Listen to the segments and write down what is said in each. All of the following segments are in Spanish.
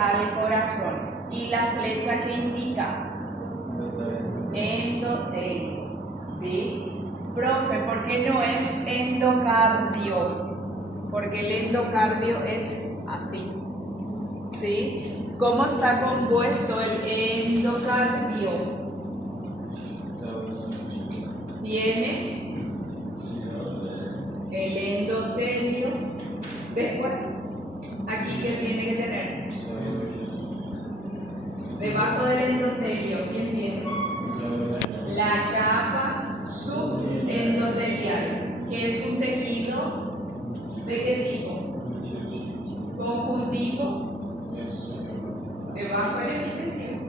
al corazón. ¿Y la flecha que indica? Endotelio. ¿Sí? Profe, ¿por qué no es endocardio? Porque el endocardio es así. ¿Sí? ¿Cómo está compuesto el endocardio? Tiene el endotelio. Después, aquí, ¿qué tiene que tener? Debajo del endotelio, ¿quién tiene? La capa subendotelial, que es un tejido ¿de qué tipo? Conjuntivo. Debajo del epitelio.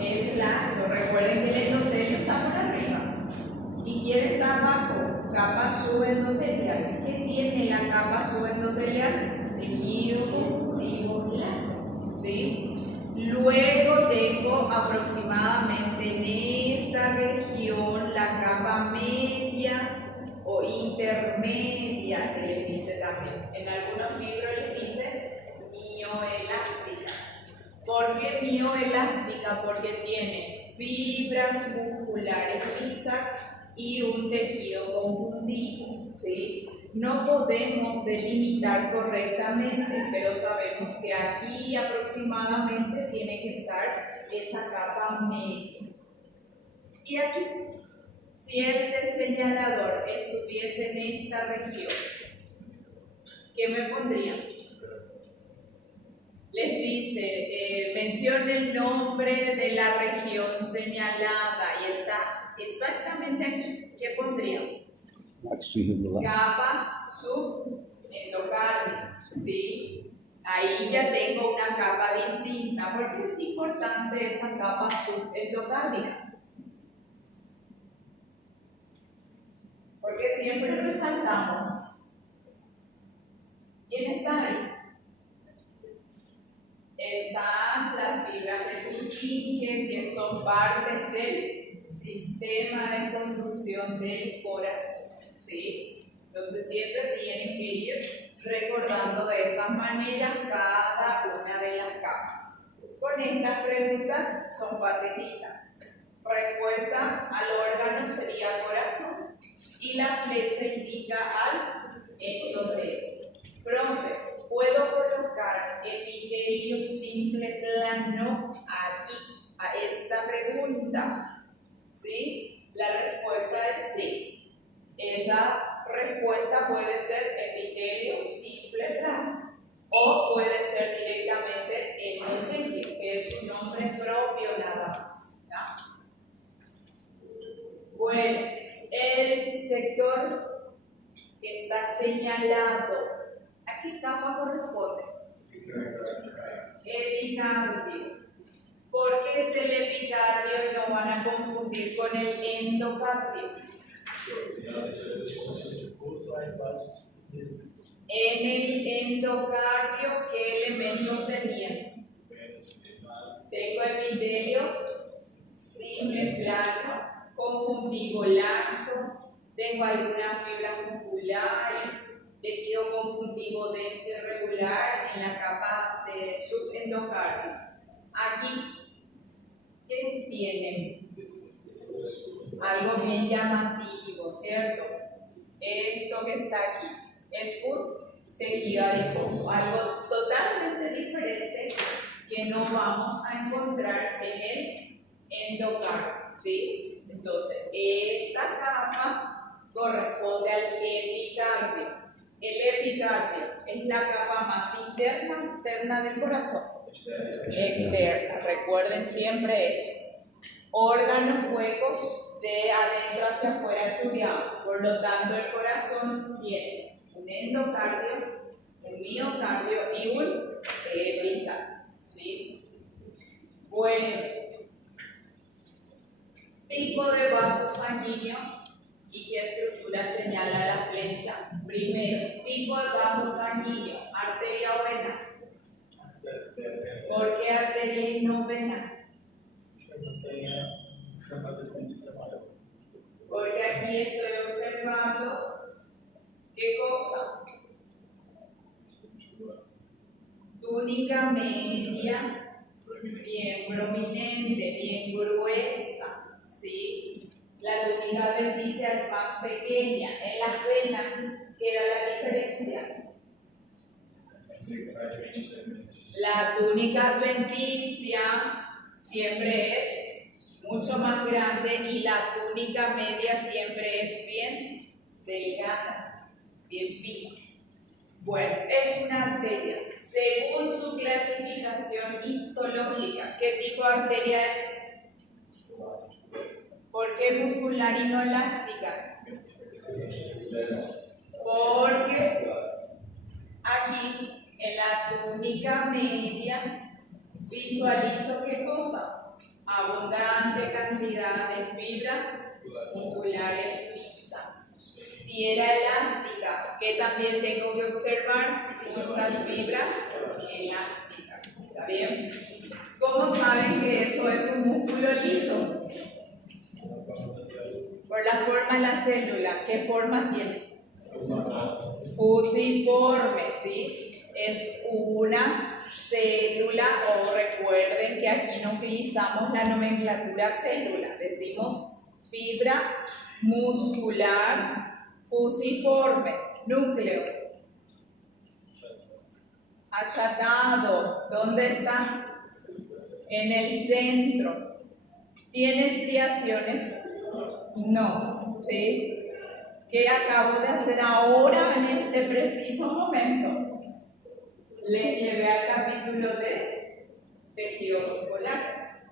Es lazo. Recuerden que el endotelio está por arriba. ¿Y quién está abajo? Capa subendotelial. ¿Qué tiene la capa subendotelial? Tejido conjuntivo lazo. ¿Sí? Luego tengo aproximadamente en esta región la capa media o intermedia, que les dice también. En algunos libros les dice mioelástica. ¿Por qué mioelástica? Porque tiene fibras musculares lisas y un tejido conjuntivo, ¿sí? No podemos delimitar correctamente, pero sabemos que aquí aproximadamente tiene que estar esa capa media. Y aquí, si este señalador estuviese en esta región, ¿qué me pondría? Les dice, menciona el nombre de la región señalada y está exactamente aquí. ¿Qué pondría? Capa subendocardia, ¿sí? Ahí ya tengo una capa distinta. ¿Por qué es importante esa capa subendocárdica? Porque siempre resaltamos. ¿Quién está ahí? Están las fibras de Purkinje, que son partes del sistema de conducción del corazón, ¿sí? Entonces siempre tienen que ir recordando de esa manera cada una de las capas. Con estas preguntas son facilitas. Respuesta al órgano sería corazón y la flecha indica al endotelio. Profe, ¿puedo colocar epitelio simple plano aquí a esta pregunta? ¿Sí? La respuesta es sí. Esa respuesta puede ser epitelio simple plano o puede ser directamente endotelio, que es un nombre propio nada más, ¿ya? Bueno, el sector que está señalado, ¿a qué capa corresponde? Epicardio. ¿Por qué es el epicardio y no van a confundir con el endocardio? En el endocardio, ¿qué elementos tenían? Tengo epitelio simple plano, conjuntivo laxo, tengo algunas fibras musculares, tejido conjuntivo denso irregular en la capa de subendocardio. Aquí, ¿qué tienen? Algo bien llamativo, ¿cierto? Esto que está aquí es un tejido adiposo, algo totalmente diferente que no vamos a encontrar en el endocardio, ¿sí? Entonces, esta capa corresponde al epicardio. El epicardio es la capa más interna o externa del corazón. Externa, recuerden siempre eso. Órganos huecos de adentro hacia afuera estudiamos. Por lo tanto, el corazón tiene un endocardio, un miocardio y un epicardio, ¿sí? Bueno, tipo de vaso sanguíneo y qué estructura señala la flecha. Primero, tipo de vaso sanguíneo, arteria o vena. ¿Por qué arteria y no vena? Porque aquí estoy observando ¿qué cosa? Tu túnica media bien prominente, bien gruesa, ¿sí? La túnica adventicia es más pequeña. En las venas queda la diferencia. La túnica adventicia siempre es mucho más grande y la túnica media siempre es bien delgada, bien fina. Bueno, es una arteria. Según su clasificación histológica, ¿qué tipo de arteria es? ¿Por qué muscular y no elástica? Porque aquí en la túnica media visualizo ¿qué cosa? Abundante cantidad de fibras musculares listas. Si era elástica, ¿qué también tengo que observar? Muchas fibras elásticas. ¿Está bien? ¿Cómo saben que eso es un músculo liso? Por la forma de la célula. ¿Qué forma tiene? Fusiforme, ¿sí? Es una célula, o recuerden que aquí no utilizamos la nomenclatura célula, decimos fibra muscular fusiforme, núcleo achatado. ¿Dónde está? En el centro. ¿Tiene estriaciones? No, ¿sí? ¿Qué acabo de hacer ahora en este preciso momento? Le llevé al capítulo de tejido muscular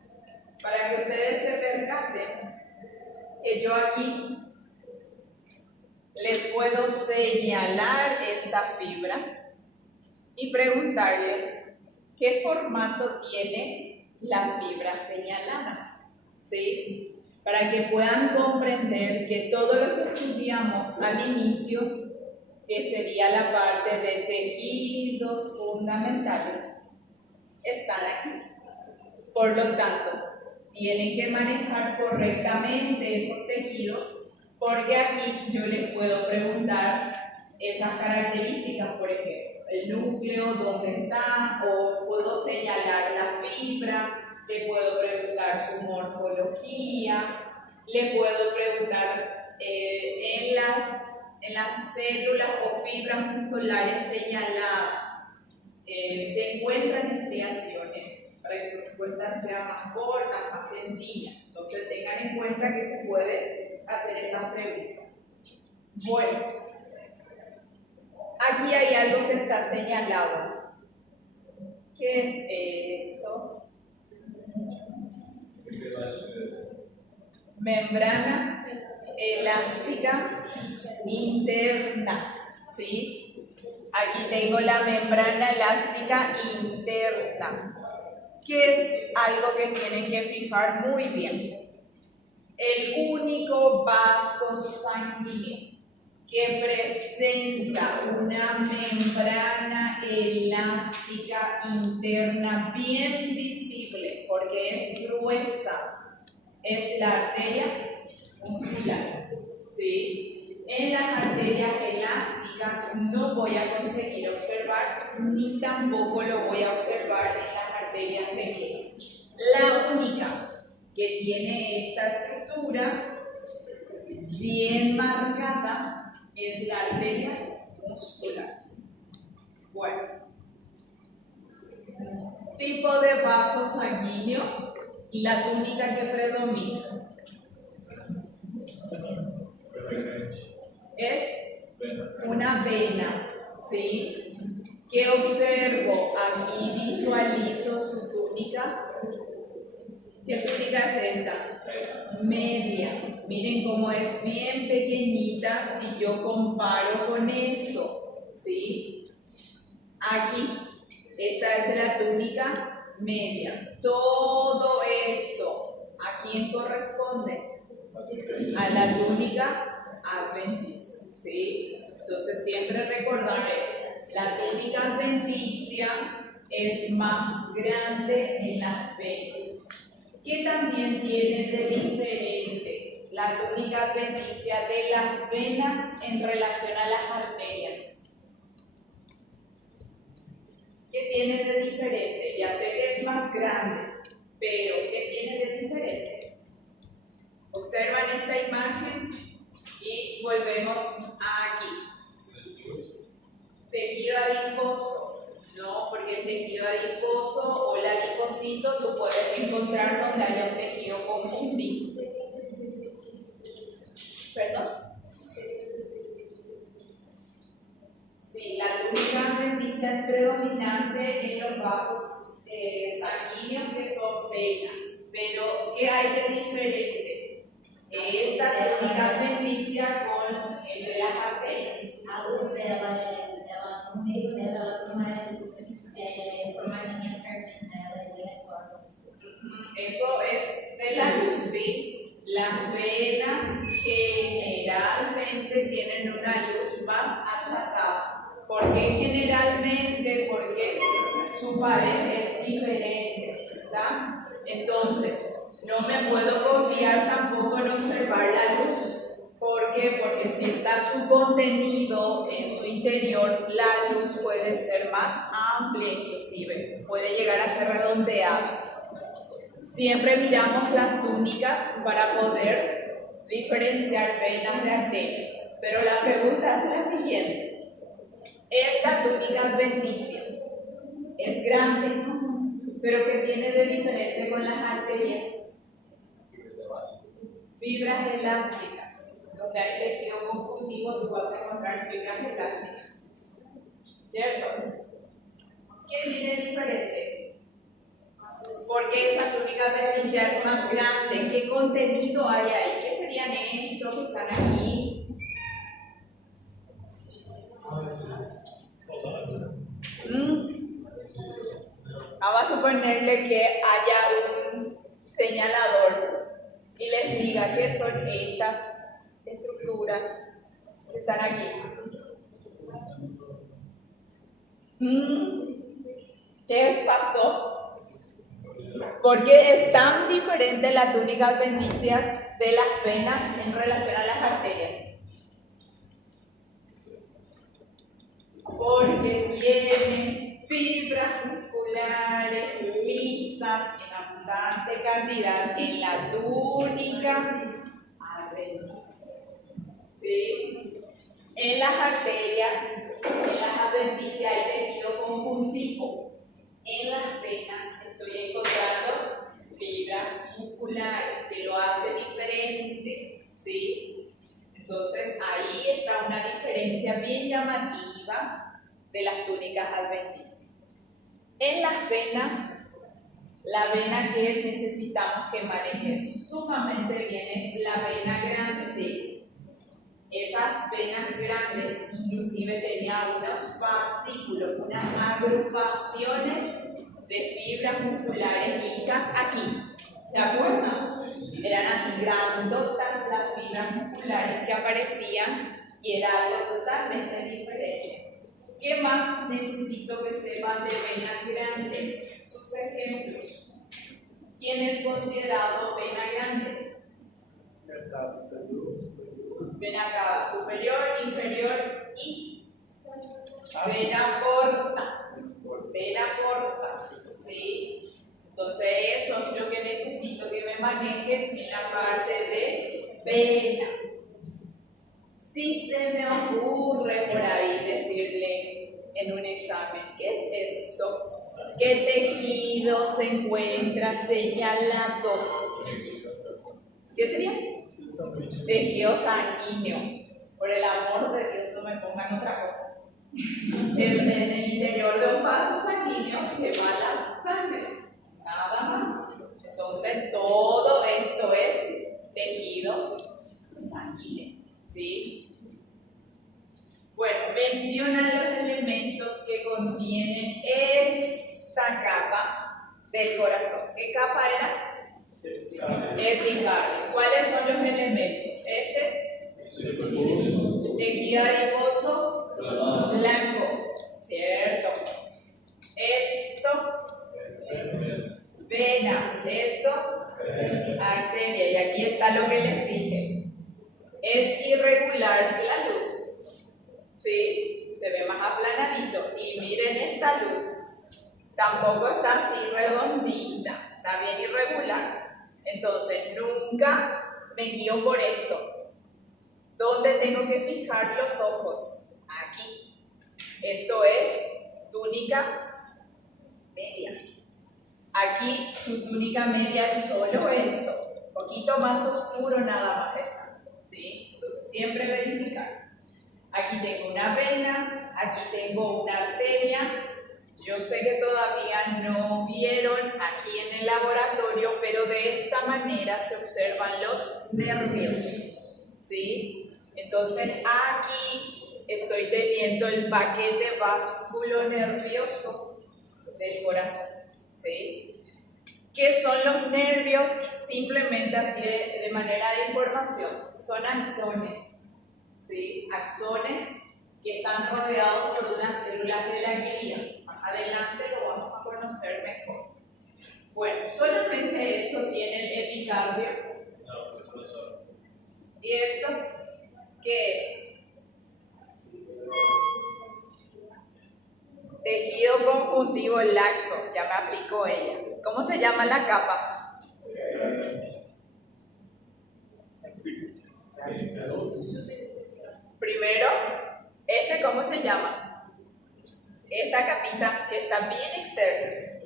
para que ustedes se percaten que yo aquí les puedo señalar esta fibra y preguntarles qué formato tiene la fibra señalada, ¿sí? Para que puedan comprender que todo lo que estudiamos al inicio, que sería la parte de tejidos fundamentales, están aquí. Por lo tanto, tienen que manejar correctamente esos tejidos, porque aquí yo les puedo preguntar esas características, por ejemplo, el núcleo, dónde está, o puedo señalar la fibra, le puedo preguntar su morfología, le puedo preguntar en las células o fibras musculares señaladas, se encuentran estriaciones, para que su respuesta sea más corta, más sencilla. Entonces tengan en cuenta que se puede hacer esas preguntas. Bueno, aquí hay algo que está señalado. ¿Qué es esto? Membrana elástica interna, ¿sí? Aquí tengo la membrana elástica interna, que es algo que tienen que fijar muy bien. El único vaso sanguíneo que presenta una membrana elástica interna bien visible, porque es gruesa, es la arteria muscular, ¿sí? En las arterias elásticas no voy a conseguir observar, ni tampoco lo voy a observar en las arterias pequeñas. La única que tiene esta estructura bien marcada es la arteria muscular. Bueno, tipo de vaso sanguíneo y la túnica que predomina es una vena, ¿sí? ¿Qué observo? Aquí visualizo su túnica. ¿Qué túnica es esta? Media. Miren cómo es bien pequeñita si yo comparo con esto, ¿sí? Aquí, esta es la túnica media. Todo esto, ¿a quién corresponde? A la túnica adventicia, ¿sí? Entonces siempre recordar eso. La túnica adventicia es más grande en las venas. ¿Qué también tiene de diferente la túnica adventicia de las venas en relación a las arterias? ¿Qué tiene de diferente? Ya sé que es más grande, pero ¿qué tiene de diferente? Observan esta imagen y volvemos aquí. Tejido adiposo, no, porque el tejido adiposo o el adipocito tú puedes encontrar donde haya un tejido conjuntivo. ¿Perdón? Sí, la túnica adventicia es predominante en los vasos sanguíneos que son venas, pero ¿qué hay de diferente? Esta túnica adventicia con el de las arterias. Eso es de la luz, ¿sí? Las venas generalmente tienen una luz más achatada. ¿Por qué generalmente? Porque su pared es diferente, ¿verdad? Entonces, no me puedo confiar tampoco en observar la luz. ¿Por qué? Porque si está su contenido en su interior, la luz puede ser más amplia inclusive, puede llegar a ser redondeada. Siempre miramos las túnicas para poder diferenciar venas de arterias. Pero la pregunta es la siguiente. Esta túnica adventicia es grande, pero ¿qué tiene de diferente con las arterias? Fibras elásticas. Donde hay tejido conjuntivo, tú vas a encontrar fibras elásticas. ¿Cierto? ¿Qué tiene de diferente? Porque esa túnica adventicia es más grande. ¿Qué contenido hay ahí? ¿Qué serían estos que están aquí? Vamos a suponerle que haya un señalador y les diga qué son estas estructuras que están aquí. ¿Qué pasó? ¿Por qué es tan diferente la túnica adventicia de las venas en relación a las arterias? Porque tienen fibras musculares lisas en abundante cantidad en la túnica adventicia. ¿Sí? En las arterias, en las adventicias hay tejido conjuntivo. En las venas estoy encontrando fibras musculares que lo hace diferente, ¿sí? Entonces ahí está una diferencia bien llamativa de las túnicas adventicias. En las venas, la vena que necesitamos que manejen sumamente bien es la vena grande. Esas venas grandes inclusive tenían unos fascículos, unas agrupaciones de fibras musculares lisas aquí. ¿Se acuerdan? Eran así grandotas las fibras musculares que aparecían y era algo totalmente diferente. ¿Qué más necesito que sepan de venas grandes? Sus ejemplos. ¿Quién es considerado vena grande? Vena cava superior, inferior y vena corta. Vena corta, ¿sí? Entonces eso es lo que necesito que me manejen en la parte de vena. Si se me ocurre por ahí decirle en un examen, ¿qué es esto? ¿Qué tejido se encuentra señalado? ¿Qué sería? Tejido sanguíneo. Por el amor de Dios, no me pongan otra cosa. En el interior de un vaso sanguíneo se va la sangre, nada más. Entonces, todo esto es tejido sanguíneo, ¿sí? Bueno, mencionan los elementos que contienen esta capa del corazón. ¿Qué capa era? Epicardio. ¿Cuáles son los elementos? Tejido adiposo blanco, ¿cierto? Esto, vena, esto, arteria. Y aquí está lo que les dije. Es irregular la luz, ¿sí? Se ve más aplanadito. Y miren esta luz. tampoco está así redondita, está bien irregular. Entonces nunca me guío por esto. ¿Dónde tengo que fijar los ojos? Aquí. Esto es túnica media. Aquí su túnica media es solo esto, un poquito más oscuro nada más está, ¿sí? Entonces siempre verificar. Aquí tengo una vena, aquí tengo una arteria. Yo sé que todavía no vieron aquí en el laboratorio, pero de esta manera se observan los nervios, ¿sí? Entonces aquí estoy teniendo el paquete vasculonervioso del corazón, ¿sí? ¿Qué son los nervios? Y simplemente así de manera de información, son axones, ¿sí? Axones que están rodeados por unas células de la glía. Más adelante lo vamos a conocer mejor. Bueno, solamente eso tiene el epicardio. ¿Y esto qué es? Tejido conjuntivo laxo, ya me aplicó ella. ¿Cómo se llama la capa? Primero, ¿cómo se llama? Esta capita que está bien externa.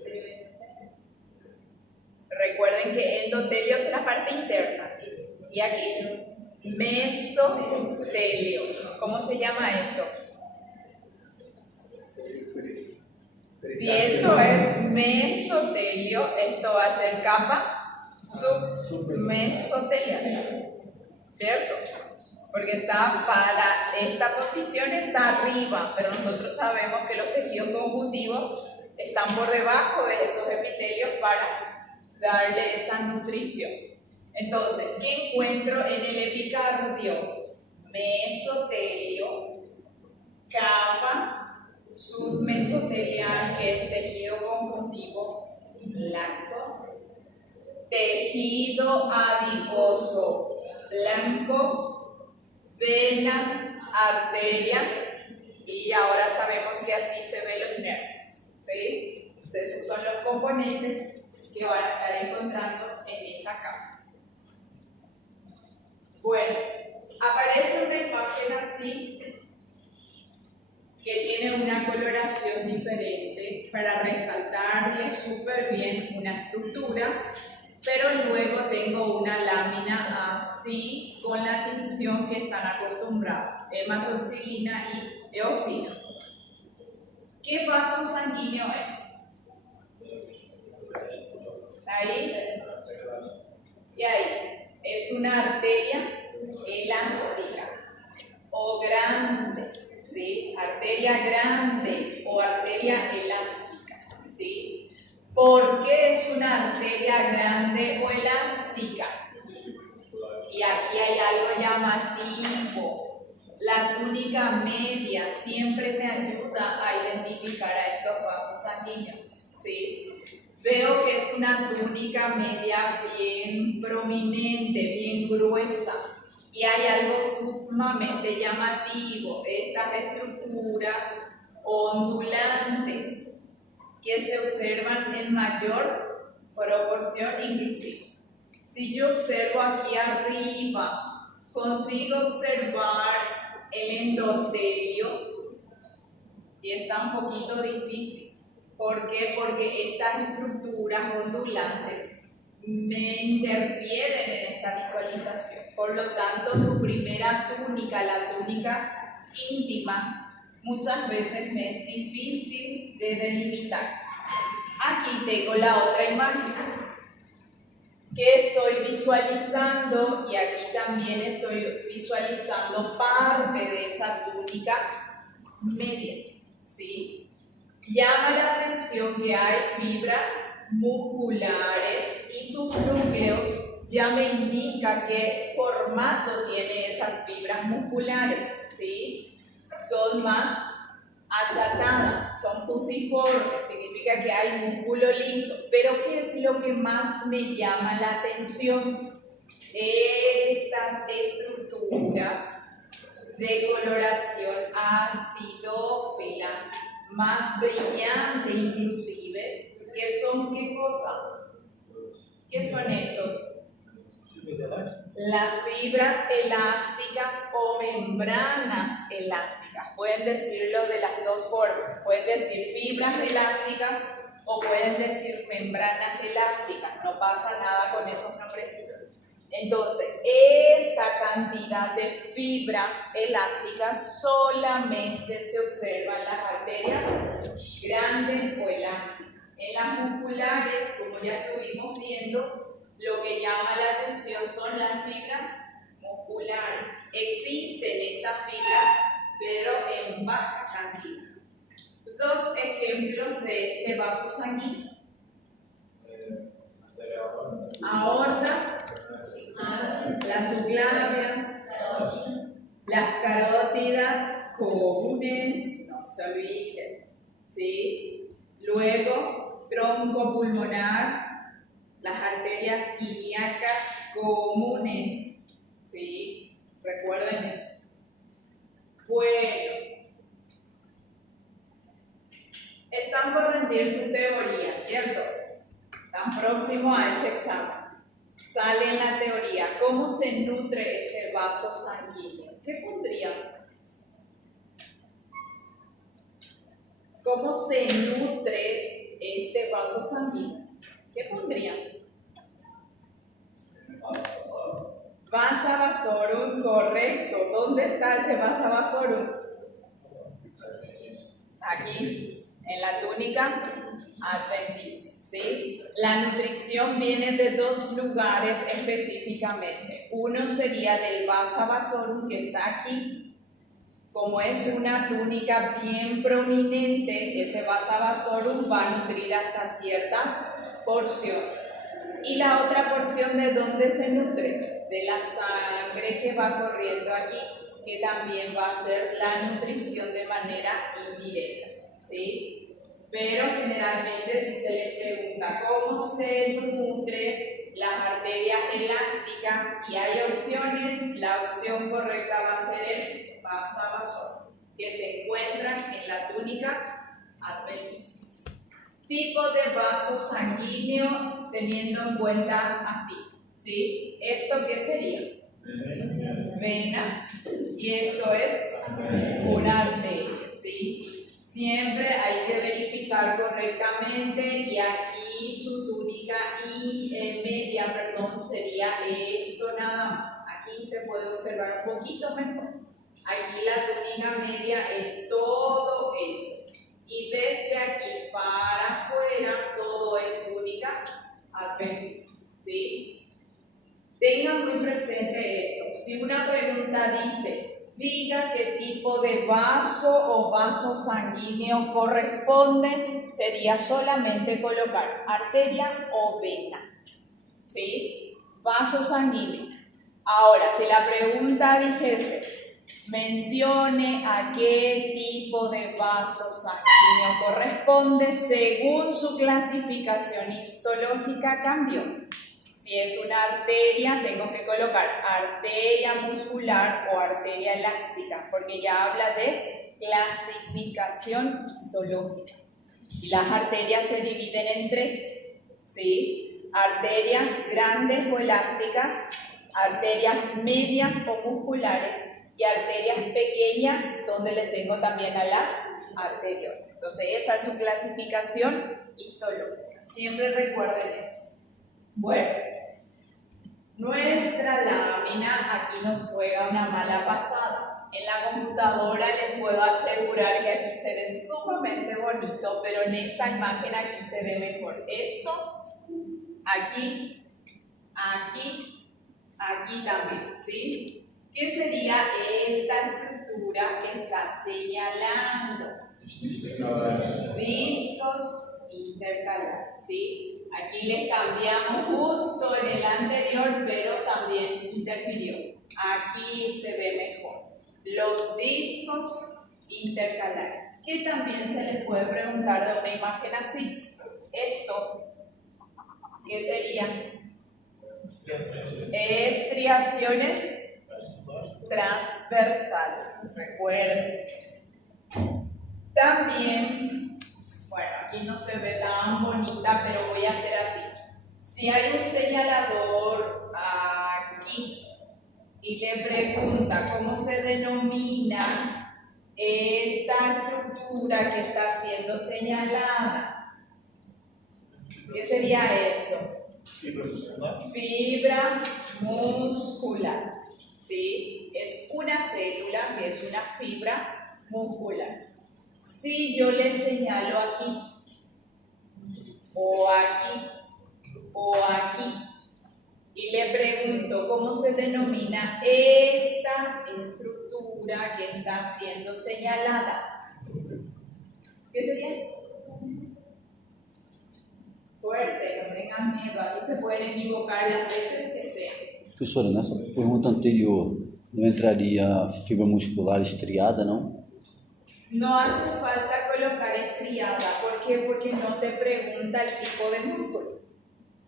Recuerden que endotelio es la parte interna. Y aquí, mesotelio. ¿Cómo se llama esto? Si esto es mesotelio, esto va a ser capa submesotelial, ¿cierto? Porque está para esta posición está arriba, pero nosotros sabemos que los tejidos conjuntivos están por debajo de esos epitelios para darle esa nutrición. Entonces, ¿qué encuentro en el epicardio? Mesotelio, capa submesotelial, que es tejido conjuntivo laxo, tejido adiposo blanco, vena, arteria, y ahora sabemos que así se ven los nervios, ¿sí? Entonces esos son los componentes que van a estar encontrando en esa capa. Bueno, aparece una imagen así que tiene una coloración diferente para resaltarle súper bien una estructura, pero luego tengo una lámina así con la tensión que están acostumbrados, hematoxilina y eosina. ¿Qué vaso sanguíneo es? Ahí y ahí. Es una arteria elástica o grande, ¿sí? Arteria grande o arteria elástica, ¿sí? ¿Por qué es una arteria grande o elástica? Y aquí hay algo llamativo. La túnica media siempre me ayuda a identificar a estos vasos sanguíneos, ¿sí? Veo que es una túnica media bien prominente, bien gruesa. Y hay algo sumamente llamativo, estas estructuras ondulantes que se observan en mayor proporción inclusive. Si yo observo aquí arriba, consigo observar el endotelio y está un poquito difícil. ¿Por qué? Porque estas estructuras ondulantes me interfieren en esa visualización. Por lo tanto, su primera túnica, la túnica íntima, muchas veces me es difícil de delimitar. Aquí tengo la otra imagen que estoy visualizando y aquí también estoy visualizando parte de esa túnica media, ¿sí? Llama la atención que hay fibras musculares y sus núcleos ya me indica qué formato tiene esas fibras musculares, ¿sí? Son más achatadas, son fusiformes, significa que hay músculo liso. Pero ¿qué es lo que más me llama la atención? Estas estructuras de coloración acidófila, más brillante inclusive, ¿Qué son estos? Las fibras elásticas o membranas elásticas. Pueden decirlo de las dos formas. Pueden decir fibras elásticas o pueden decir membranas elásticas. No pasa nada con esos nombrecitos. Entonces, esta cantidad de fibras elásticas solamente se observa en las arterias grandes o elásticas. En las musculares, como ya estuvimos viendo, lo que llama la atención son las fibras musculares. Existen estas fibras, pero en baja cantidad. Dos ejemplos de este vaso sanguíneo. Aorta, la subclavia, las carótidas comunes, no se olviden, ¿sí? Luego, tronco pulmonar, las arterias ilíacas comunes, ¿sí? Recuerden eso. Bueno, están por rendir su teoría, ¿cierto? Están próximos a ese examen. Sale en la teoría cómo se nutre este vaso sanguíneo. ¿Qué pondrían? ¿Cómo se nutre este vaso sanguíneo? ¿Qué pondrían? Vasa vasorum, correcto. ¿Dónde está ese vasa vasorum? Aquí, en la túnica adventicia, ¿sí? La nutrición viene de dos lugares específicamente. Uno sería del vasa vasorum, que está aquí. Como es una túnica bien prominente, ese vasa vasorum va a nutrir hasta cierta porción. Y la otra porción, ¿de dónde se nutre? De la sangre que va corriendo aquí, que también va a ser la nutrición de manera indirecta, ¿sí? Pero generalmente si se les pregunta cómo se nutre las arterias elásticas y hay opciones, la opción correcta va a ser el vasa vasorum, que se encuentran en la túnica adventicia. Tipo de vaso sanguíneo teniendo en cuenta así, ¿sí? ¿Esto qué sería? Vena. Y esto es una arteria, ¿sí? Siempre hay que verificar correctamente y aquí su túnica media, sería esto nada más. Aquí se puede observar un poquito mejor. Aquí la túnica media es todo esto. Y desde aquí para afuera todo es túnica adventicia, ¿sí? Tengan muy presente esto. Si una pregunta dice, diga qué tipo de vaso o vaso sanguíneo corresponde, sería solamente colocar arteria o vena, ¿sí? Vaso sanguíneo. Ahora, si la pregunta dijese, mencione a qué tipo de vaso sanguíneo corresponde según su clasificación histológica, cambió. Si es una arteria, tengo que colocar arteria muscular o arteria elástica, porque ya habla de clasificación histológica. Y las arterias se dividen en tres, ¿sí? Arterias grandes o elásticas, arterias medias o musculares y arterias pequeñas, donde le tengo también a las arteriolas. Entonces esa es su clasificación histológica. Siempre recuerden eso. Bueno, nuestra lámina aquí nos juega una mala pasada. En la computadora les puedo asegurar que aquí se ve sumamente bonito, pero en esta imagen aquí se ve mejor. Esto, aquí, aquí, aquí también, ¿sí? ¿Qué sería esta estructura que está señalando? Discos intercalares, ¿sí? Aquí les cambiamos justo en el anterior, pero también interfirió. Aquí se ve mejor. Los discos intercalares, que también se les puede preguntar de una imagen así. Esto, ¿qué sería? Estriaciones transversales, recuerden. También, bueno, aquí no se ve tan bonita, pero voy a hacer así. Si hay un señalador aquí y le pregunta cómo se denomina esta estructura que está siendo señalada, ¿qué sería esto? Fibra muscular. Fibra muscular. ¿Sí? Es una célula que es una fibra muscular. Si yo le señalo aquí, o aquí, o aquí, y le pregunto cómo se denomina esta estructura que está siendo señalada, ¿qué sería? Fuerte, no tengan miedo, aquí se pueden equivocar las veces que sean. Professora, nessa pergunta anterior, não entraria fibra muscular estriada, não? No hace falta colocar estriada. ¿Por qué? Porque no te pregunta el tipo de músculo.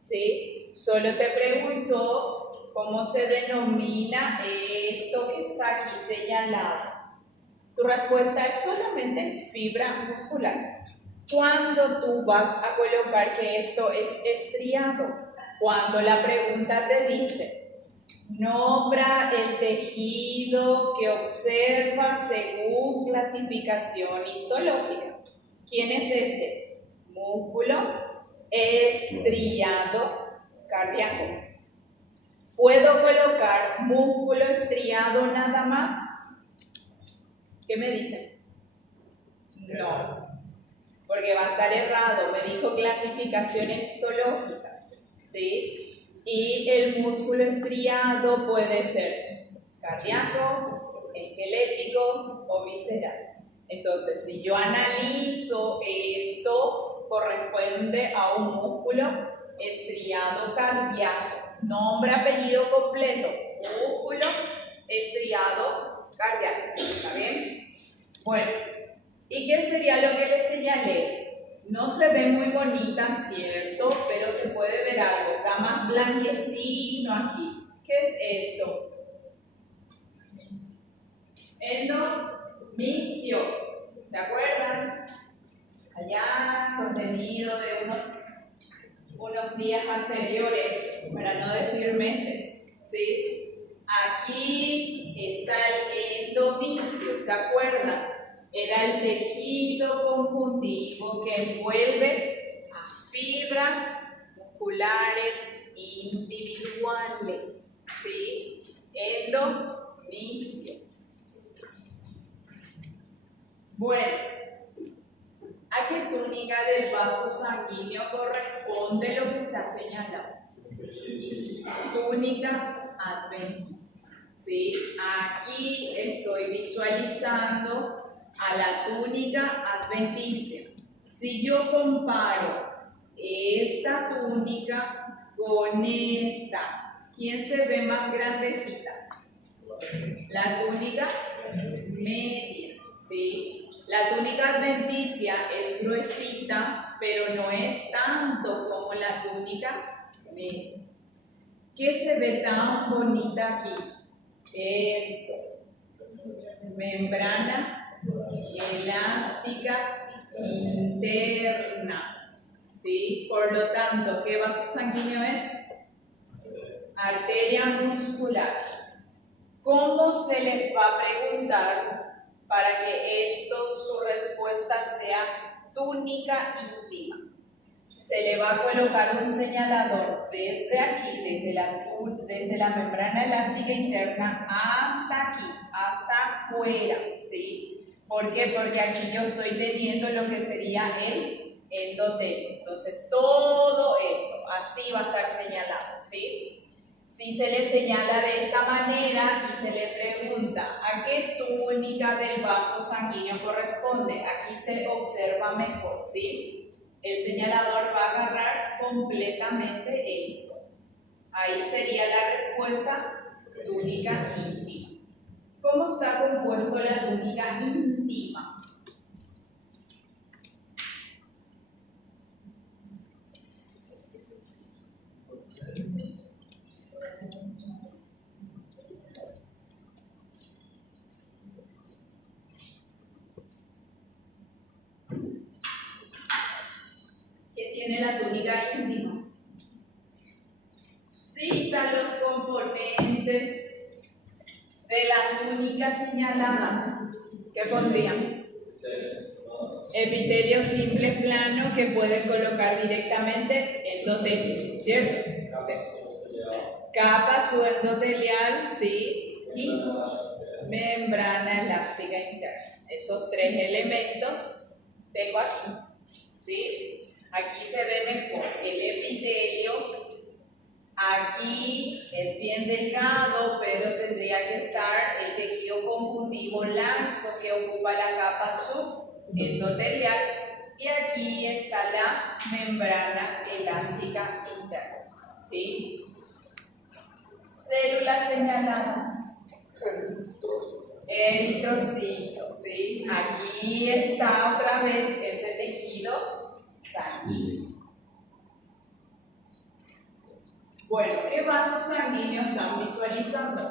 ¿Sí? Solo te preguntó cómo se denomina esto que está aquí señalado. Tu respuesta es solamente fibra muscular. ¿Cuándo tú vas a colocar que esto es estriado? Cuando la pregunta te dice, nombra el tejido que observa según clasificación histológica. ¿Quién es este? Músculo estriado cardíaco. ¿Puedo colocar músculo estriado nada más? ¿Qué me dicen? No, porque va a estar errado. Me dijo clasificación histológica, ¿sí? Y el músculo estriado puede ser cardíaco, esquelético o visceral. Entonces, si yo analizo esto, corresponde a un músculo estriado cardíaco. Nombre, apellido completo, músculo estriado cardíaco. ¿Está bien? Bueno, ¿y qué sería lo que le señalé? No se ve muy bonita, ¿cierto? Pero se puede ver algo. Está más blanquecino aquí. ¿Qué es esto? Endomisio. ¿Se acuerdan? Allá, contenido de unos días anteriores, para no decir meses. ¿Sí? Aquí está el endomisio. ¿Se acuerdan? Era el tejido conjuntivo que envuelve a fibras musculares individuales, ¿sí? Endomisio. Bueno, ¿a qué túnica del vaso sanguíneo corresponde lo que está señalado? Túnica adventicia, ¿sí? Aquí estoy visualizando a la túnica adventicia. Si yo comparo esta túnica con esta, ¿quién se ve más grandecita? La túnica media, ¿sí? La túnica adventicia es gruesita, pero no es tanto como la túnica media. ¿Qué se ve tan bonita aquí? Esto. Membrana elástica interna, ¿sí? Por lo tanto, ¿qué vaso sanguíneo es? Arteria muscular. ¿Cómo se les va a preguntar para que esto, su respuesta sea túnica íntima? Se le va a colocar un señalador desde aquí, desde la membrana elástica interna hasta aquí, hasta afuera, ¿sí? ¿Por qué? Porque aquí yo estoy teniendo lo que sería el endotelio. Entonces, todo esto, así va a estar señalado, ¿sí? Si se le señala de esta manera y se le pregunta a qué túnica del vaso sanguíneo corresponde, aquí se observa mejor, ¿sí? El señalador va a agarrar completamente esto. Ahí sería la respuesta túnica íntima. ¿Cómo está compuesto la túnica íntima? ¿Qué tiene la túnica íntima? Cita los componentes de la túnica señalada. ¿Qué pondrían? Epitelio simple plano que pueden colocar directamente endotelio, ¿cierto? Capa endotelial, sí, y membrana elástica interna. Esos tres elementos tengo aquí, ¿sí? Aquí se ve mejor el epitelio. Aquí es bien delgado, pero tendría que estar el tejido conjuntivo laxo que ocupa la capa subendotelial, y aquí está la membrana elástica interna, ¿sí? Célula señalada. Eritrocitos, ¿sí? Aquí está otra vez ese tejido sanguíneo. Bueno, ¿qué vasos sanguíneos están visualizando?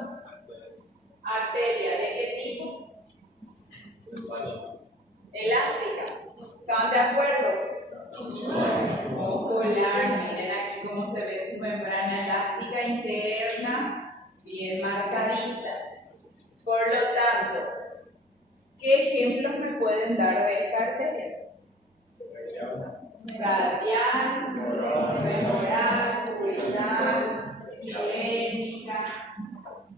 Arteria, ¿de qué tipo? Elástica. ¿Están de acuerdo? Ocular, miren aquí cómo se ve su membrana elástica interna, bien marcadita. Por lo tanto, ¿qué ejemplos me pueden dar de esta arteria? Radial, femoral, cubital, esquelética,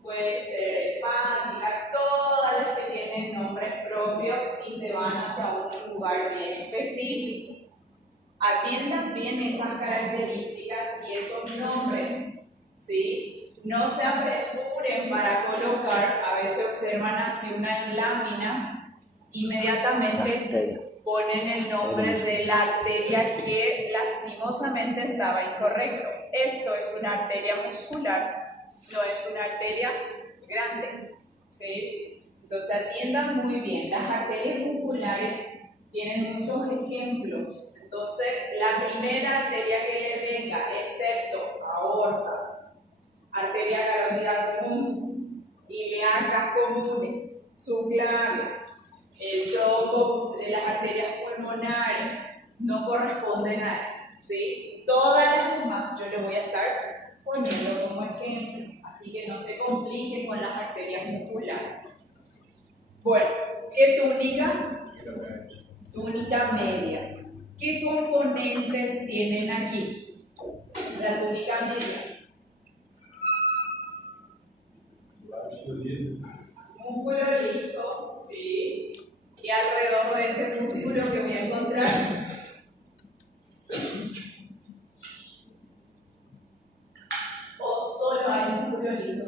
puede ser hepática, todas las que tienen nombres propios y se van hacia un lugar bien específico. Atiendan bien esas características y esos nombres, ¿sí? No se apresuren para colocar, a veces observan así una lámina, inmediatamente ponen el nombre de la arteria que lastimosamente estaba incorrecto. Esto es una arteria muscular, no es una arteria grande, ¿sí? Entonces atiendan muy bien, las arterias musculares tienen muchos ejemplos. Entonces, la primera arteria que le venga es septo, aorta, arteria carótida común, ilíacas comunes, subclavia. El tronco de las arterias pulmonares no corresponden a él, ¿sí? Todas las demás yo le voy a estar poniendo como ejemplo, así que no se compliquen con las arterias musculares. Bueno, ¿qué túnica? Túnica media. ¿Qué componentes tienen aquí? La túnica media. Músculo liso, sí. Y alrededor de ese músculo que voy a encontrar o solo hay músculo liso.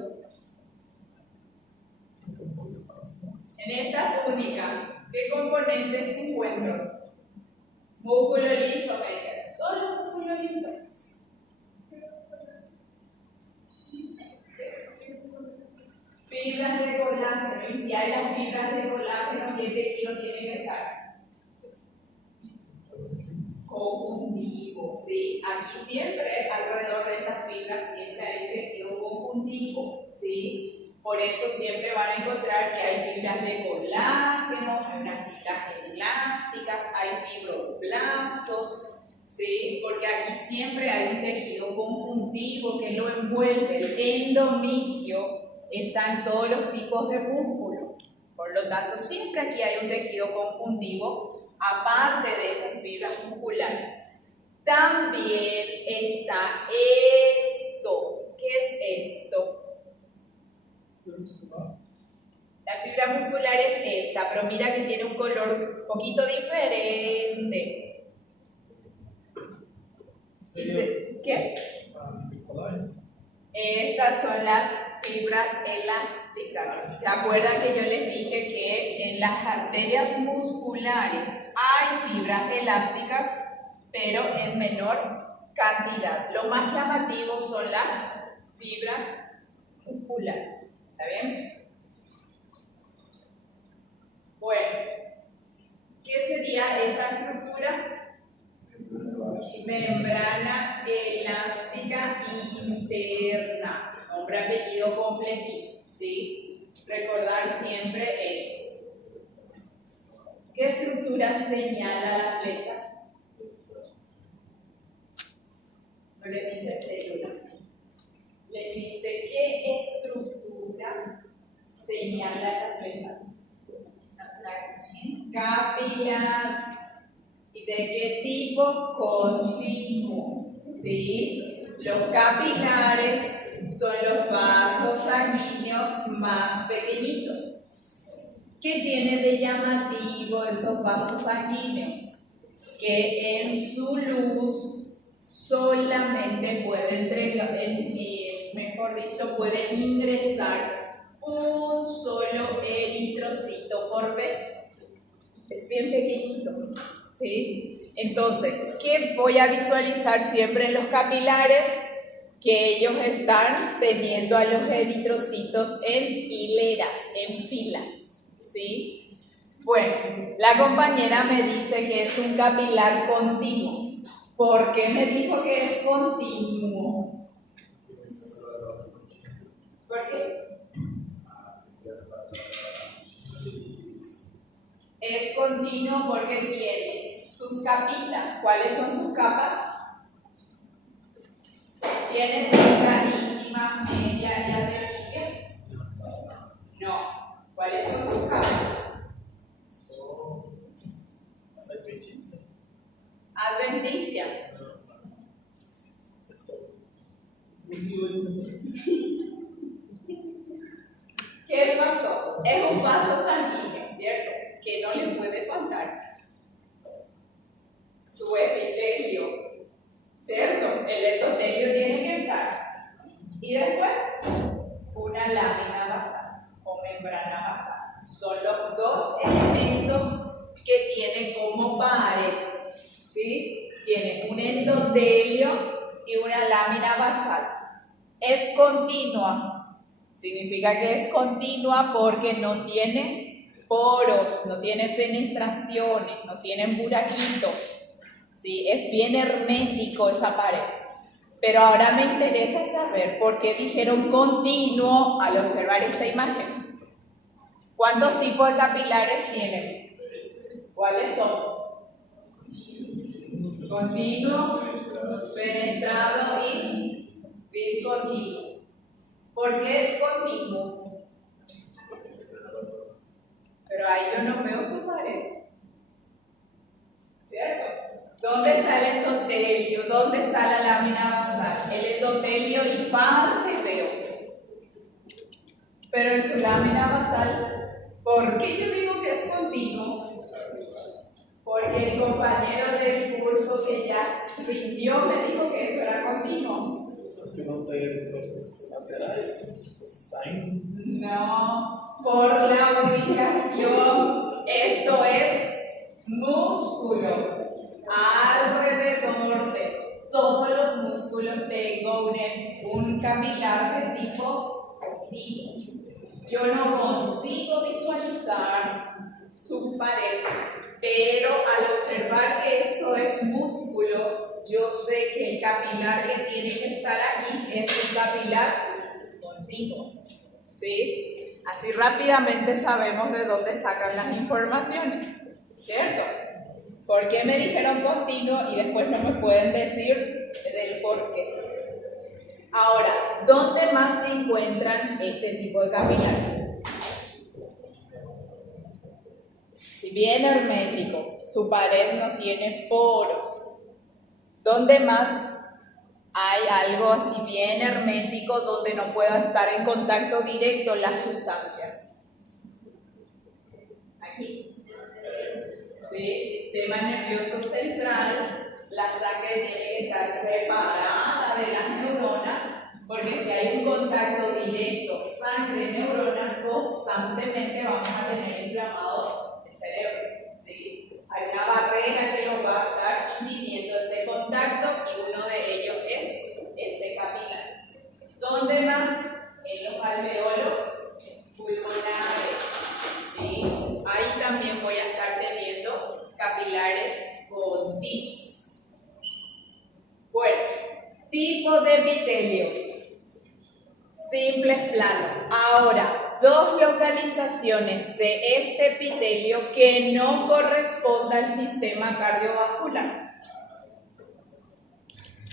En esta túnica, ¿qué componentes encuentro? Músculo liso, solo músculo liso. Fibras de colágeno, y si hay las fibras de colágeno, ¿qué tejido tiene que estar? Conjuntivo, ¿sí? Aquí siempre, alrededor de estas fibras, siempre hay tejido conjuntivo, ¿sí? Por eso siempre van a encontrar que hay fibras de colágeno, hay unas fibras elásticas, hay fibroblastos, ¿sí? Porque aquí siempre hay un tejido conjuntivo que lo envuelve. El endomisio está en todos los tipos de músculo. Por lo tanto, siempre aquí hay un tejido conjuntivo, aparte de esas fibras musculares. También está esto. ¿Qué es esto? La fibra muscular es esta, pero mira que tiene un color un poquito diferente. ¿Qué? Estas son las fibras elásticas. ¿Se acuerdan que yo les dije que en las arterias musculares hay fibras elásticas, pero en menor cantidad? Lo más llamativo son las fibras musculares. ¿Está bien? Bueno, ¿qué sería esa estructura? Membrana elástica interna, nombre, apellido completito, ¿sí? Recordar siempre eso. ¿Qué estructura señala la flecha? No le dice célula. continuo, ¿sí? Los capilares son los vasos sanguíneos más pequeñitos. ¿Qué tiene de llamativo esos vasos sanguíneos? Que en su luz solamente puede puede ingresar un solo eritrocito por vez. Es bien pequeñito, ¿sí? Entonces, ¿qué voy a visualizar siempre en los capilares? Que ellos están teniendo a los eritrocitos en hileras, en filas, ¿sí? Bueno, la compañera me dice que es un capilar continuo. ¿Por qué me dijo que es continuo? ¿Por qué? Es continuo porque tiene sus capitas. ¿Cuáles son sus capas? ¿Tiene fibra íntima, media y adventicia? No. ¿Cuáles son sus capas? Adventicia. ¿Qué pasó? Es un vaso sanguíneo, ¿cierto? Que no le puede faltar su epitelio, ¿cierto? El endotelio tiene que estar. Y después, una lámina basal o membrana basal. Son los dos elementos que tiene como pared, ¿sí? Tiene un endotelio y una lámina basal. Es continua. Significa que es continua porque no tiene poros, no tiene fenestraciones, no tiene buraquitos, ¿sí? Es bien hermético esa pared. Pero ahora me interesa saber por qué dijeron continuo al observar esta imagen. ¿Cuántos tipos de capilares tienen? ¿Cuáles son? Continuo, fenestrado y discontinuo. ¿Por qué continuo? Pero ahí yo no veo su pared, ¿cierto? ¿Dónde está el endotelio? ¿Dónde está la lámina basal? El endotelio y parte veo. Pero en su lámina basal, ¿por qué yo digo que es continuo? Porque el compañero del curso que ya rindió me dijo que eso era continuo. Porque no tem eritrocitos laterais, se saem. No, por la ubicación. Esto es músculo. Alrededor de todos los músculos tengo un capilar de tipo continuo. Yo no consigo visualizar su pared, pero al observar que esto es músculo, yo sé que el capilar que tiene que estar aquí es un capilar continuo, ¿sí? Así rápidamente sabemos de dónde sacan las informaciones, ¿cierto? ¿Por qué me dijeron continuo y después no me pueden decir del por qué? Ahora, ¿dónde más encuentran este tipo de capilar? Si bien hermético, su pared no tiene poros. ¿Dónde más hay algo así bien hermético donde no pueda estar en contacto directo las sustancias? Aquí. ¿Sí? Sistema nervioso central. La sangre tiene que estar separada de las neuronas, porque si hay un contacto directo sangre-neurona, constantemente vamos a tener inflamado el cerebro, ¿sí? Hay una barrera que lo va a estar impidiendo ese contacto y uno de ellos es ese capilar. ¿Dónde más? En los alveolos pulmonares, ¿sí? Ahí también voy a estar teniendo capilares continuos. Bueno, tipo de epitelio. Simple, plano. Ahora, dos localizaciones de este epitelio que no correspondan al sistema cardiovascular.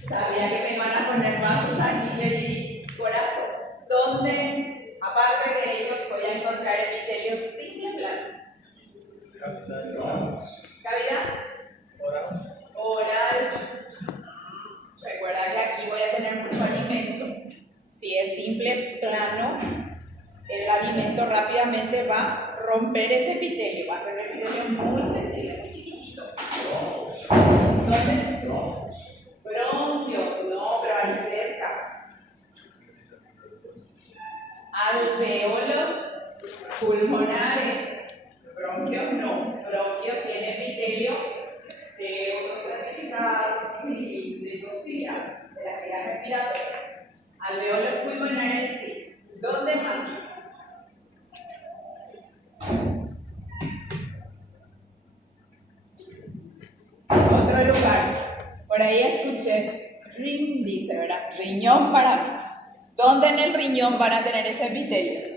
Sabía que me iban a poner vasos sanguíneos y corazón. ¿Dónde, aparte de ellos, voy a encontrar epitelio simple, plano? Cavidade oral. ¿Cavidad? Oral. Oral obviamente va a romper ese epitelio, va a ser un epitelio muy sensible, muy chiquitito. ¿Dónde? Bronquios, no, pero ahí cerca. Alveolos pulmonares. Bronquios no, bronquios tiene epitelio pseudoestratificado, cilíndrico, sí, de las vías respiratorias. Alveolos pulmonares sí. ¿Dónde más? Otro lugar. Por ahí escuché, dice, ¿verdad? Riñón para mí. ¿Dónde en el riñón van a tener ese epitelio?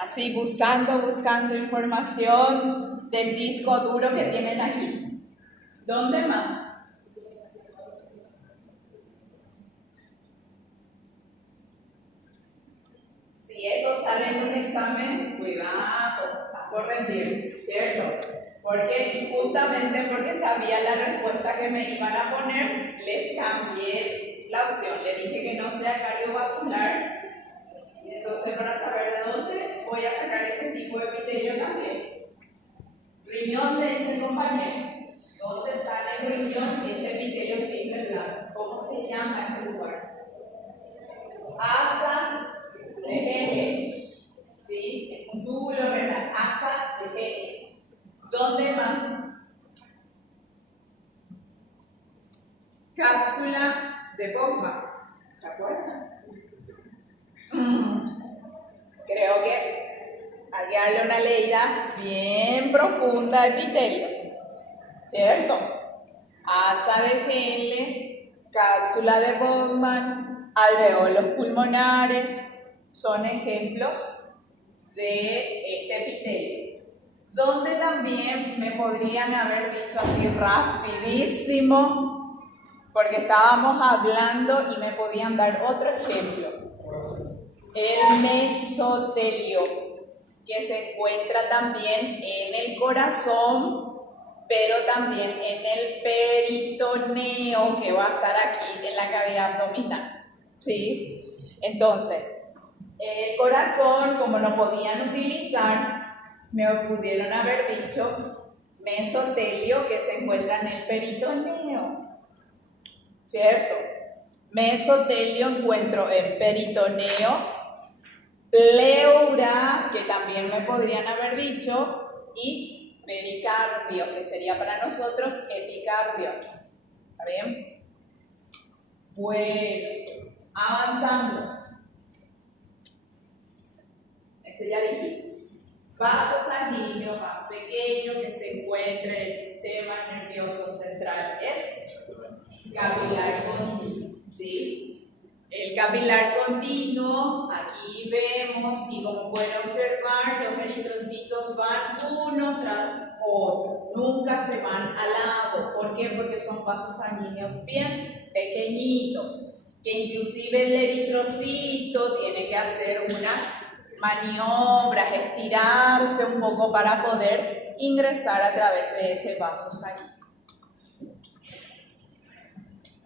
Así, buscando información del disco duro que tienen aquí. ¿Dónde más? Si eso sale en un examen, cuidado, está por rendir, ¿cierto? Porque justamente porque sabía la respuesta que me iban a poner, les cambié la opción. Le dije que no sea cardiovascular. Entonces, para saber de dónde voy a sacar ese tipo de epitelio también. Riñón, le dice el compañero. ¿Dónde está en el riñón ese epitelio simple blanco? ¿Cómo se llama ese lugar? Asa de Henle. ¿Sí? Un túbulo renal. Asa de Henle. ¿Dónde más? Cápsula de Bowman. ¿Se acuerdan? Creo que hay que darle una leída bien profunda a epitelios, ¿cierto? Asa de Henle, cápsula de Bowman, alveolos pulmonares, son ejemplos de este epitelio. Donde también me podrían haber dicho así rapidísimo, porque estábamos hablando y me podían dar otro ejemplo. El mesotelio, que se encuentra también en el corazón, pero también en el peritoneo, que va a estar aquí en la cavidad abdominal. ¿Sí? Entonces, el corazón, como no podían utilizar, me pudieron haber dicho mesotelio, que se encuentra en el peritoneo. ¿Cierto? Mesotelio encuentro en peritoneo, pleura, que también me podrían haber dicho, y pericardio, que sería para nosotros epicardio. ¿Está bien? Bueno, avanzando. Este ya dijimos. Vaso sanguíneo más pequeño que se encuentra en el sistema nervioso central es capilar continuo, ¿sí? El capilar continuo, aquí vemos, y como pueden observar, los eritrocitos van uno tras otro, nunca se van al lado. ¿Por qué? Porque son vasos sanguíneos bien pequeñitos, que inclusive el eritrocito tiene que hacer unas maniobras, estirarse un poco para poder ingresar a través de ese vaso sanguíneo.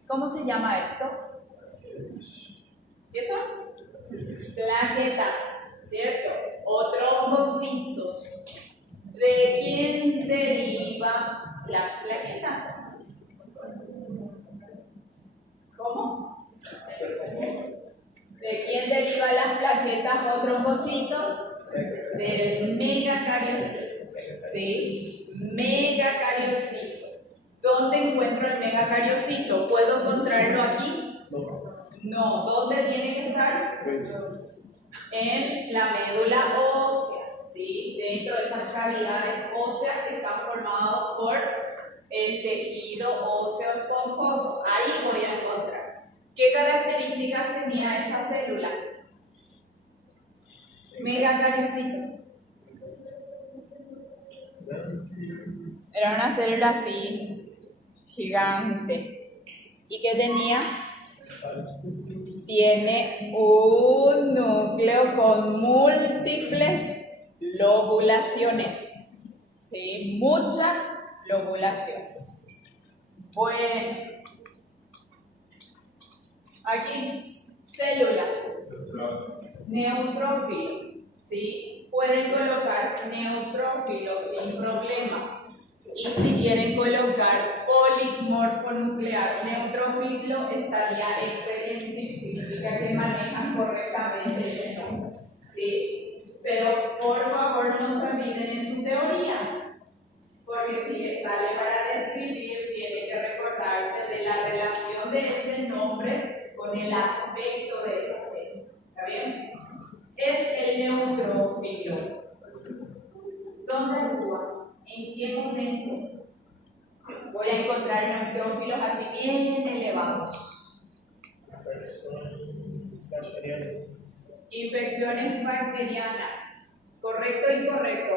¿Cómo se llama esto? ¿Qué son? Plaquetas, ¿cierto? O trombocitos. ¿De quién derivan las plaquetas? ¿Cómo? ¿De quién derivan las plaquetas o trombocitos? Del megacariocito. ¿Sí? Megacariocito. ¿Dónde encuentro el megacariocito? ¿Puedo encontrarlo aquí? No. ¿Dónde tiene que estar? En la médula ósea, ¿sí? Dentro de esas cavidades óseas que están formadas por el tejido óseo esponjoso. Ahí voy a encontrar. ¿Qué características tenía esa célula? Megacariocito. Era una célula así, gigante. ¿Y qué tenía? Tiene un núcleo con múltiples lobulaciones. ¿Sí? Muchas lobulaciones. Bueno, Aquí, célula, neutrófilo, ¿sí? Pueden colocar neutrófilo sin problema. Y si quieren colocar polimorfonuclear neutrófilo, estaría excelente. Significa que manejan correctamente ese nombre, ¿sí? Pero por favor no se olviden en su teoría, porque si les sale para describir, tienen que recordarse de la relación de ese nombre con el aspecto de esa célula. ¿Está bien? Es el neutrófilo. ¿Dónde actúa? ¿En qué momento voy a encontrar neutrófilos así bien elevados? Infecciones bacterianas. ¿Correcto o incorrecto?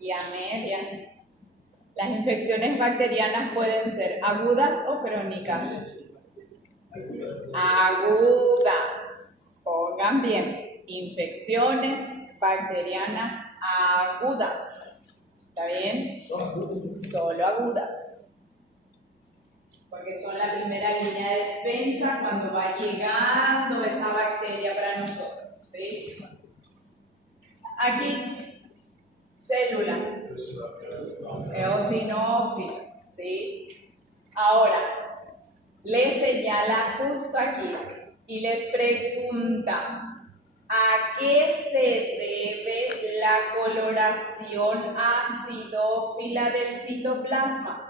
Y a medias. Las infecciones bacterianas pueden ser agudas o crónicas. Agudas. Pongan bien. Infecciones bacterianas agudas. ¿Está bien? Solo agudas. Porque son la primera línea de defensa cuando va llegando esa bacteria para nosotros. ¿Sí? Aquí, célula. Eosinófilo. ¿Sí? Ahora, le señala justo aquí y les pregunta: ¿a qué se debe la coloración acidófila del citoplasma?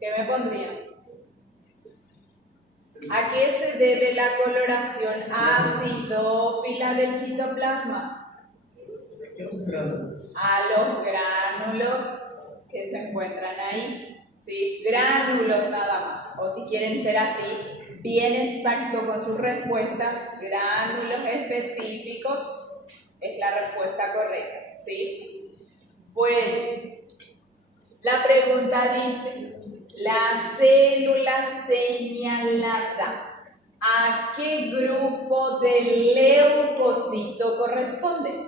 ¿Qué me pondrían? ¿A qué se debe la coloración acidófila del citoplasma? A los gránulos que se encuentran ahí. ¿Sí? Gránulos nada más. O si quieren ser así, bien exacto con sus respuestas, gránulos específicos es la respuesta correcta, ¿sí? Bueno, la pregunta dice: la célula señalada, ¿a qué grupo de leucocito corresponde?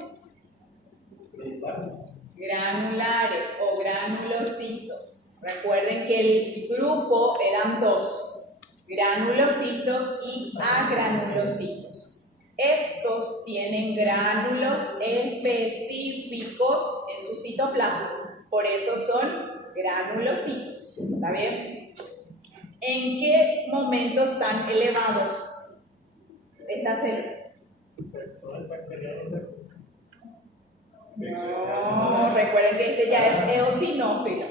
Granulares o granulocitos. Recuerden que el grupo eran dos: granulocitos y agranulocitos. Estos tienen gránulos específicos en su citoplasma, por eso son granulocitos. ¿Está bien? ¿En qué momento están elevados esta célula? No, recuerden que este ya es eosinófilo.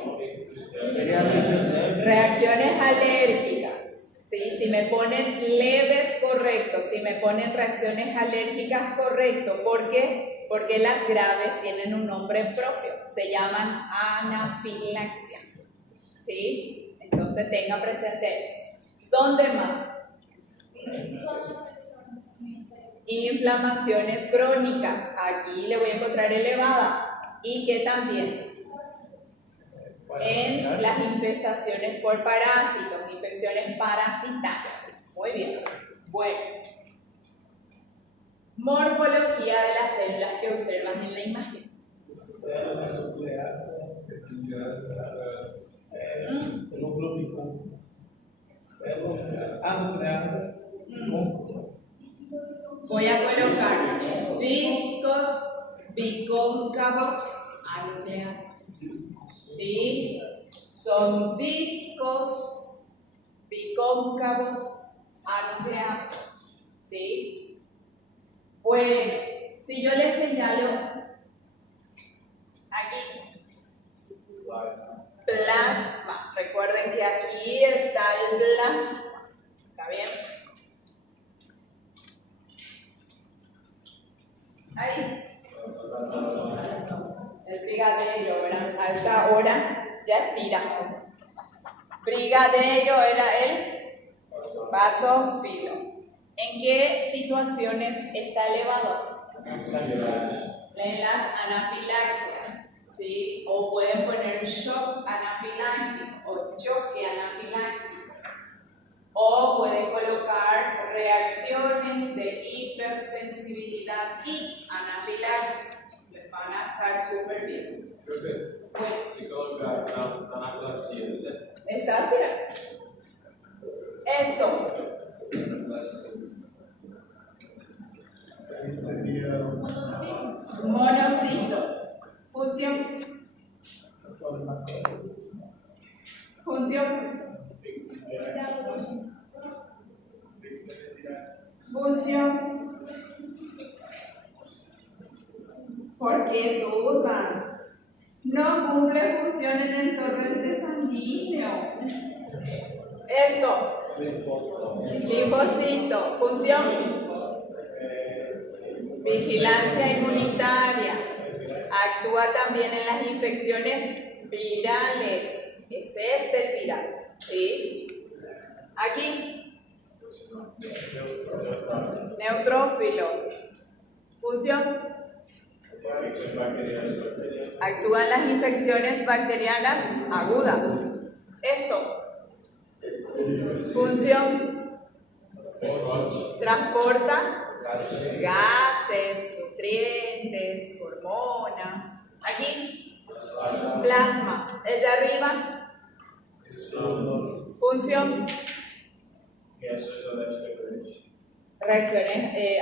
Reacciones alérgicas. ¿Sí? Si me ponen leves, correcto. Si me ponen reacciones alérgicas, correcto. ¿Por qué? Porque las graves tienen un nombre propio. Se llaman anafilaxia. ¿Sí? Entonces tenga presente eso. ¿Dónde más? Inflamaciones crónicas. Aquí le voy a encontrar elevada. Y que también en las infestaciones por parásitos, infecciones parasitarias. Muy bien. Bueno, morfología de las células que observan en la imagen. Voy a colocar discos bicóncavos anucleados. ¿Sí? Son discos bicóncavos anucleados. ¿Sí? Bueno, si yo les señalo aquí plasma, recuerden que aquí está el plasma. ¿Está bien? Ahí. El brigadeiro, ¿verdad? A esta hora ya estira. Brigadeiro era el basófilo. ¿En qué situaciones está elevado? En las anafilaxias, ¿sí? O pueden poner shock anafiláctico o choque anafiláctico. O pueden colocar reacciones de hipersensibilidad y anafilaxia. Les van a estar súper bien. Perfecto. Bueno. Si coloca anafilaxia, ¿sí? ¿Está cierto? Función. Función. Función. ¿Por qué dudan? No cumple función en el torrente sanguíneo. Esto. Linfocito. Función. Vigilancia inmunitaria. Actúa también en las infecciones virales. Es este el viral. ¿Sí? Aquí. Neutrófilo. Función. Actúan las infecciones bacterianas agudas. Esto. Función. Transporta gases, nutrientes, hormonas. Aquí. Plasma. El de arriba. Función.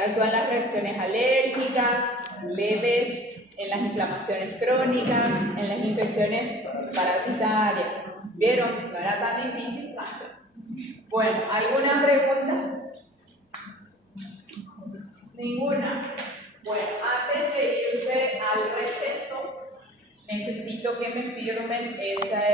Actúan las reacciones alérgicas, leves, en las inflamaciones crónicas, en las infecciones parasitarias. ¿Vieron? No era tan difícil, ¿sabes? Bueno, ¿alguna pregunta? Ninguna. Bueno, antes de irse al receso, necesito que me firmen esa